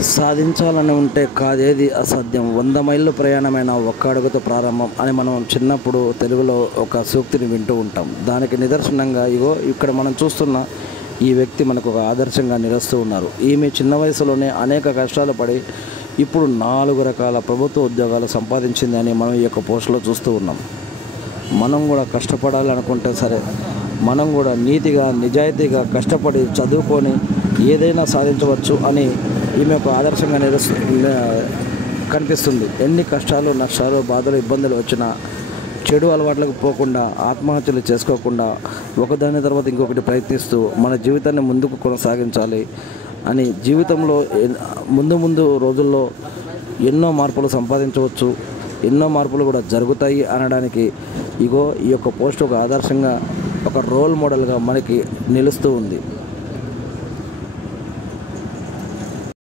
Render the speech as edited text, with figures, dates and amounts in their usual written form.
సాధించాలని ఉంటే కాదేది అసాధ్యం, 100 మైళ్ళు ప్రయాణమైన ఒక్క అడుగుతో ప్రారంభం అని మనం చిన్నప్పుడు తెలుగులో ఒక సూక్తిని వింటూ ఉంటాం. దానికి నిదర్శనంగా ఇక్కడ మనం చూస్తున్న ఈ వ్యక్తి మనకు ఒక ఆదర్శంగా నిలుస్తూ ఉన్నారు. ఈమె చిన్న వయసులోనే అనేక కష్టాలు పడి ఇప్పుడు 4 రకాల ప్రభుత్వ ఉద్యోగాలు సంపాదించింది అని మనం ఈ యొక్క పోస్టులో చూస్తూ ఉన్నాం. మనం కూడా కష్టపడాలనుకుంటే సరే, మనం కూడా నీతిగా నిజాయితీగా కష్టపడి చదువుకొని ఏదైనా సాధించవచ్చు అని ఈమె ఒక ఆదర్శంగా కనిపిస్తుంది. ఎన్ని కష్టాలు నష్టాలు బాధలు ఇబ్బందులు వచ్చినా చెడు అలవాట్లకు పోకుండా, ఆత్మహత్యలు చేసుకోకుండా, ఒకదాని తర్వాత ఇంకొకటి ప్రయత్నిస్తూ మన జీవితాన్ని ముందుకు కొనసాగించాలి అని, జీవితంలో ముందు రోజుల్లో ఎన్నో మార్పులు సంపాదించవచ్చు, ఎన్నో మార్పులు కూడా జరుగుతాయి అనడానికి ఈ యొక్క పోస్ట్ ఒక ఆదర్శంగా, ఒక రోల్ మోడల్గా మనకి నిలుస్తూ ఉంది.